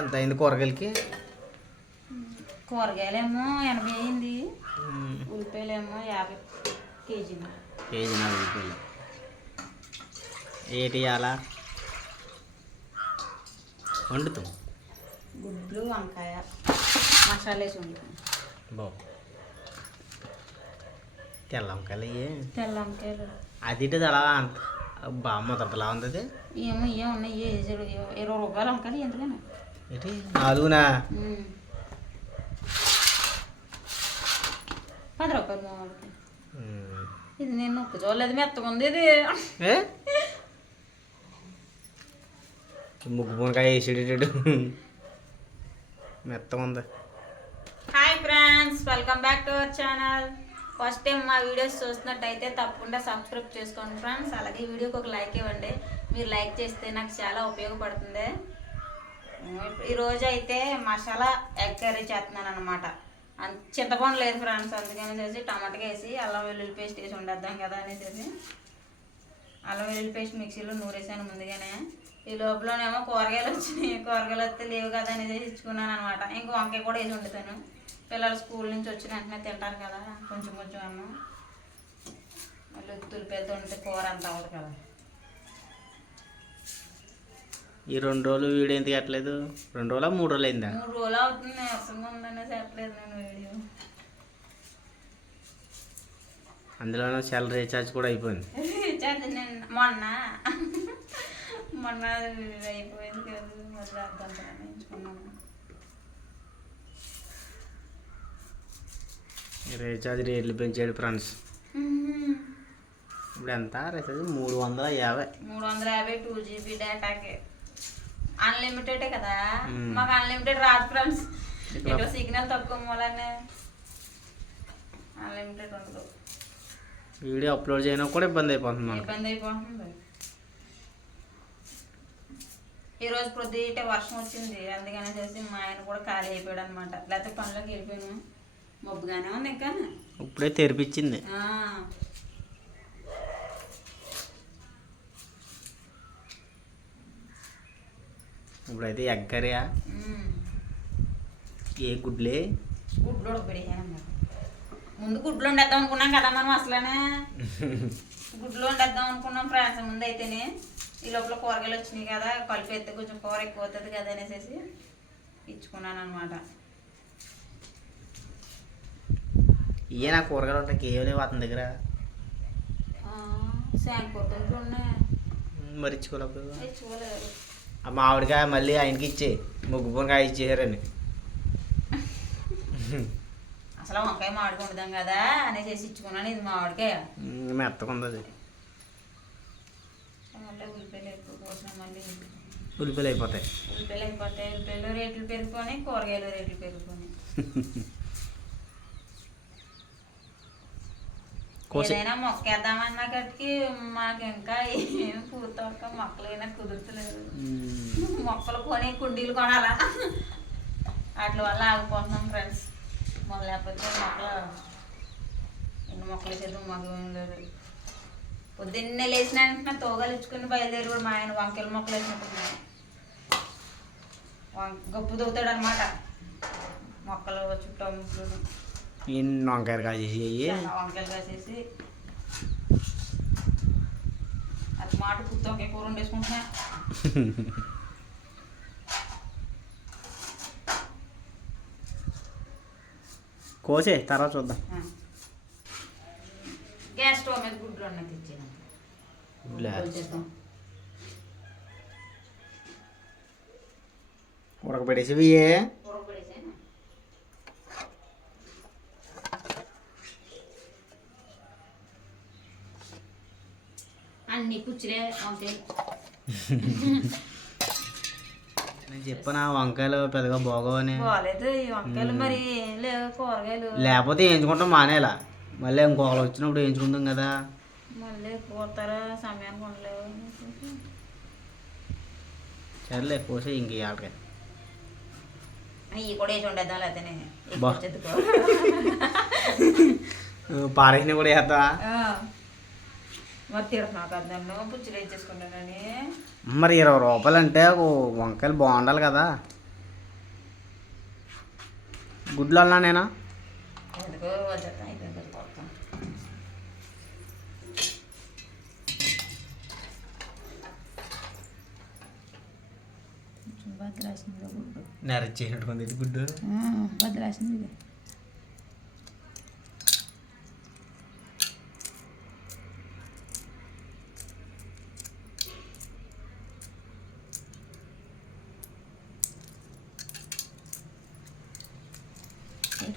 ఎంత అయింది కూరగాయలకి? కూరగాయలేమో 80 అయింది, ఉల్లిపాయలేమో 50 కేజీ. కేజీ 4 ఉల్లిపాయలు. ఏంటి అలా వండుతాం? గుడ్లు వంకాయ మసాలా వేసి వండుతాం. తెల్ల వంకాయలు అయ్యి, తెల్ల వంకాయలు అది ఇటు అలా బాగా మొదటిలా ఉంది. అది ఏమో ఉన్నాయి, 20 రూపాయలు వంకాయలు ఎందుకని ఏంటి 4నా? 10 రూపాయలు మామిడికి. ఇది నేను నొక్కు చూడలేదు, మెత్తగా ఉంది ఇది. ముగ్గు మునకాయ వేసేటట్టు మెత్తగా ఉంది. Hi friends, welcome back to our channel. First time మా వీడియోస్ చూస్తున్నట్టయితే తప్పకుండా సబ్స్క్రైబ్ చేసుకోండి ఫ్రెండ్స్. అలాగే వీడియోకి ఒక లైక్ ఇవ్వండి. మీరు లైక్ చేస్తే నాకు చాలా ఉపయోగపడుతుంది. ఈరోజు అయితే మసాలా ఎగ్ కర్రీ చేస్తున్నాను అనమాట. చింతపండు లేదు ఫ్రెండ్స్, అందుకని టమాటా వేసి అల్లం వెల్లుల్లి పేస్ట్ వేసి వండేద్దాం కదా అనేసి అల్లం వెల్లుల్లి పేస్ట్ మిక్సీలో నూరేసాను ముందుగానే. ఈ లోపలనేమో కూరగాయలు వచ్చినాయి, కూరగాయలు వస్తే లేవు కదా అనేసి ఇచ్చుకున్నాను అనమాట. ఇంక వంకాయ కూడా వేసి వండుతాను. పిల్లలు స్కూల్ నుంచి వచ్చిన వెంటనే తింటారు కదా, కొంచెం కొంచెం అన్నం. మళ్ళీ తులిపేలతో ఉంటే కూర అంత అవ్వదు కదా. ఈ 2 రోజులు వీడియో ఎందుకు ఎట్లేదు? 2 రోజులా 3 రోజులు అయిందా? 3 రోజులు అవుతుంది, నీరసంగా ఉందనేసి ఎట్లేదు నేను వీడియో. అందులోనూ సెల్ రీఛార్జ్ కూడా అయిపోయింది. రీఛార్జ్ నేను మొన్న అయిపోయింది కదా, మళ్ళీ అర్థం ఎంచుకున్నాను. రీఛార్జ్ రేట్లు పెంచాడు ఫ్రెండ్స్. ఇప్పుడు ఎంత రీఛార్జ్? 350. 350 2GB డేటాకి. అన్లిమిటెడే కదా, మాకు అన్లిమిటెడ్ రాదు ఫ్రెండ్స్. ఇక్కడ సిగ్నల్ తక్కువ మూలనే అన్లిమిటెడ్ ఉండదు. వీడియో అప్లోడ్ చేయడం కూడా ఇబ్బంది అయిపోతుంది. ఈరోజు పొద్దుటే వర్షం వచ్చింది, అందుకని మా ఆయన కూడా ఖాళీ అయిపోయాడు అనమాట. లేకపోతే పనులోకి వెళ్ళిపోయాను. మబ్బుగానే ఉంది ఇంకా. ఇప్పుడే తెరిపించింది. ఇప్పుడైతే ఎగ్ కర్రీయా? ఏ గుడ్లే? గుడ్లు ఉడకబెట్టాను. ముందు గుడ్లు వండేద్దాం అనుకున్నాం కదా మనం. అసలనే గుడ్లు వండేద్దాం అనుకున్నాం ఫ్రెండ్స్ ముందు అయితేనే. ఈ లోపల కూరగాయలు వచ్చినాయి కదా, కలిపి ఎత్తే కొంచెం కూర ఎక్కువ అవుతుంది కదా అనేసి ఇచ్చుకున్నాను అనమాట. ఇవే నా కూరగాయలు ఉంటాయి, కేవలం అతని దగ్గర శాంకూరలు ఉన్నాయి. మరి ఇచ్చుకోలేదు. ఇచ్చుకోలేదు. ఆ మామిడికాయ మళ్ళీ ఆయనకి ఇచ్చే, ముగ్గు పొనకాయ ఇచ్చేసారని. అసలు వంకాయ మామిడికాయ వండుదాం కదా అనేసి ఇచ్చుకున్నాను. ఇది మామిడికాయ మెత్తగా ఉంది. అది ఉల్లిపాయలు ఎక్కువ కోసం మళ్ళీ ఉల్లిపాయలు అయిపోతాయి. ఉల్లిపాయలు రేట్లు పెరుగుకొని కూరగాయలు రేట్లు పెరుగుకొని ఏదైనా మొక్క వేద్దామన్నా కట్టుకి మాకు ఇంకా ఏం పూర్తవక మొక్కలైనా కుదురుతలేదు. మొక్కలు కొని కుండీలు కొనాలా, వాటి వల్ల ఆగిపోతున్నాం ఫ్రెండ్స్. మొదలు లేకపోతే మొక్కలు ఎన్ని మొక్కలు వేసేద్దాం మాకు ఏం లేదు. పొద్దున్నే లేచిన వెంటనే తోగాలు ఇచ్చుకుని బయలుదేరి కూడా మా ఆయన వంకాయల మొక్కలు వేసినట్టున్నాయి. గప్పు దొవుతాడు అనమాట మొక్కలు చుట్టూ ముక్కలు. వంకాయలు కాసేసి వంకాయలు కాసేసి అది మాట కుత్తొకే కూర వండేసుకుంటున్నా. కోసే తర్వాత చూద్దాం. గ్యాస్ స్టవ్ మీద గుడ్లు అన్నది తెచ్చాను. ఉడకబెట్టేసి అన్ని పుచ్చిలే వంకాయలు. నేను చెప్పనా వంకాయలు పెద్దగా బాగోవని. బాగాలేదు ఈ వంకాయలు, మరి లేవు కూరగాయలు. లేకపోతే వేయించుకుంటాం మానేలా, మళ్ళీ ఇంకొకరు వచ్చినప్పుడు వేయించుకుంటాం కదా. మళ్ళీ పోతారా సమయానికి ఉండలేవు. సర్లే కోసే ఇంక ఆటగా ఇవి కూడా వేసి ఉండేద్దాం. లేకపోతే పారేసిన కూడా వేస్తా. మరి తిడుతున్నా కదా పుచ్చులు వేసేసుకుంటానని. మరి 20 రూపాయలు అంటే వంకాయలు బాగుండాలి కదా. గుడ్లు అన్నా నేనా ఎందుకో వద్ద అయిపోయింది మొత్తం. భద్రాసింది గుడ్డు నెరచేసినట్టుకుంది ఇది గుడ్డు. భద్రాసింది ఇది.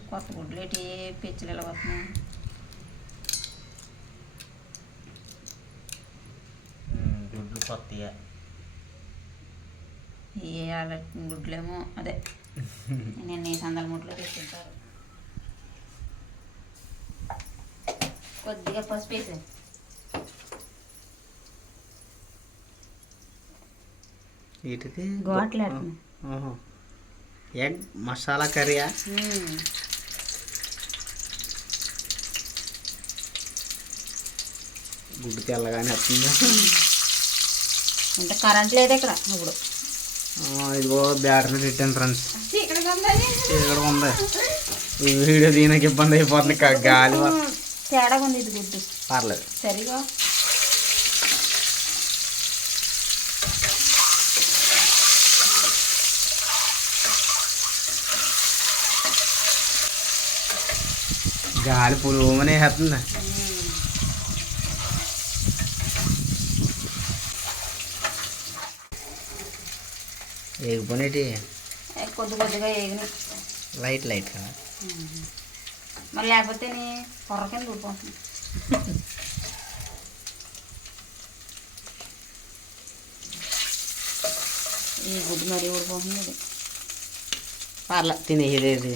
కొత్త గుడ్లు ఏంటి పెచ్చులు ఎలా వస్తున్నాయి. గుడ్లు కొత్తగా ఏ గుడ్లేమో అదే నేను ఈ సందల ముట్లు తెచ్చుకుంటారు. కొద్దిగా పసుపు వేసాను. వీటికి ఘాట్లు ఎగ్ మసాలా కర్రీయా. గుడ్డు తెల్లగానే వస్తుంది. అంటే కరెంట్ లేదు ఇక్కడ ఇప్పుడు. ఇదిగో బ్యాటరీ పెట్టాను ఫ్రెండ్స్. ఇక్కడ ఉంది. ఈ వీడియో దీనికి ఇబ్బంది అయిపోతుంది. గాలి తేడా ఉంది ఇది గుడ్డు. పర్లేదు సరిగా గాలి పులుమనే వేస్తుంది. ఏగిపోయినటి కొద్దిగా ఏగినాయి. లైట్ లైట్ కదా. మరి లేకపోతే పొర్ర కింద ఊడిపోతుంది. ఈ గుడ్డు మరీ ఊడిపోతుంది. అది పర్లే తినేది.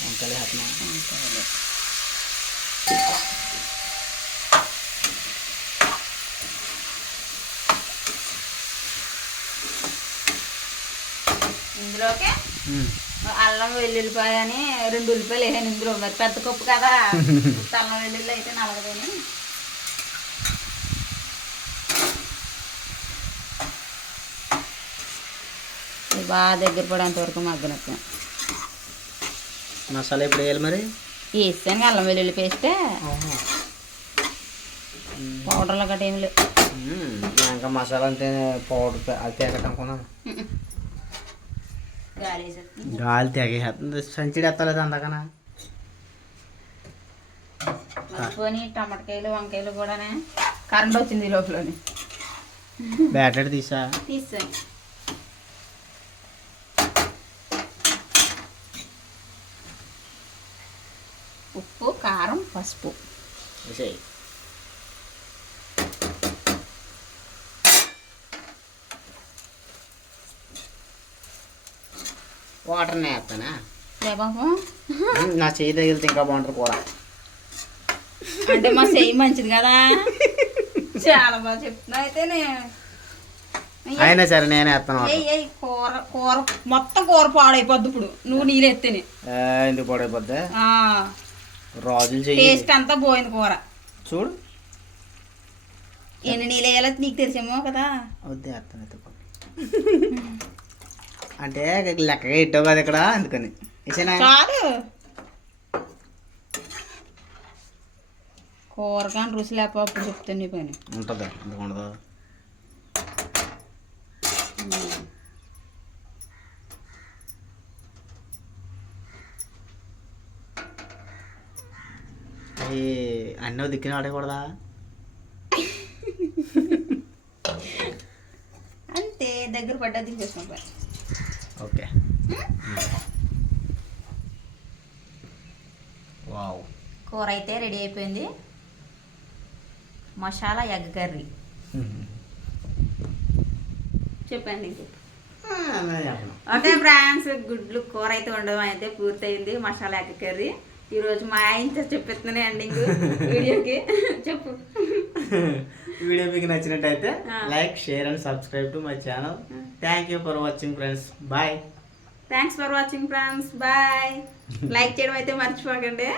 వంకాయలు వేస్తున్నా. ఇందులోకి అల్లం వెల్లుల్లిపాయ అని 2 ఉల్లిపాయలు వేసాను ఇందులో. మరి పెద్ద కప్పు కదా అల్లం వెల్లుల్లి అయితే నలగదని. బాగా దగ్గర పడేంత వరకు మగ్గనొచ్చాను. మసాలా ఎప్పుడు వేయాలి మరి? వేసాను అల్లం వెల్లుల్లి పేస్ట్. పౌడర్లో గట్ట ఏమి లేవు. ఇంకా మసాలా అంటే పౌడర్ అది తెగటం అనుకున్నాను. గాలి తెగేస్తుంది. సంచిడి ఎత్తలేదు అంతకన్నా. మర్చిపోయి టమాటకాయలు వంకాయలు కూడా కరెంట్ వచ్చింది లోపలని. బ్యాటరీ తీసాను. ఉప్పు కారం పసుపు వాటర్ వేస్తానా? బాబు నా చెయ్యి తగిలితే ఇంకా బాగుంటుంది కూర. అంటే మా చెయ్యి మంచిది కదా. చాలా బాగా చెప్తున్నా. అయితే అయినా సరే నేనే వేస్తాను. కూర కూర మొత్తం కూర పాడైపోద్ది ఇప్పుడు నువ్వు నీళ్ళు ఎత్తేనే. ఎందుకు పాడైపోద్ది? రాజులు టేస్ట్ అంతా పోయింది కూర. చూడు ఎన్ని నీళ్ళు వేయాలో నీకు తెలిసేమో కదా. వద్దే వేస్తాను. అంటే లెక్కగా ఇట్టావు కదా ఇక్కడ, అందుకని చాలు. కూర కానీ రుచి లేకపోతే చెప్తాను నీ పని ఉంటుంది. ఎందుకు ఉండదు? అవి అన్నీ దిక్కిన ఆడకూడదా? అంతే దగ్గర పడ్డా దించేసుకుంటా. ఓకే. వావ్. కూర అయితే రెడీ అయిపోయింది. Masala egg curry. చెప్పండి. ఓకే ఫ్రెండ్స్, గుడ్లు కూర అయితే ఉండడం అయితే పూర్తయింది. మసాలా ఎగ్ కర్రీ ఈరోజు మా ఆయన చెప్పేస్తున్నానే ఎండింగ్ వీడియోకి. చెప్పు. వీడియో మీకు నచ్చినట్టయితే like, share and subscribe to my channel. Thank you for watching friends. Bye. Thanks for watching friends. Bye. Like చేయడం అయితే మర్చిపోకండి.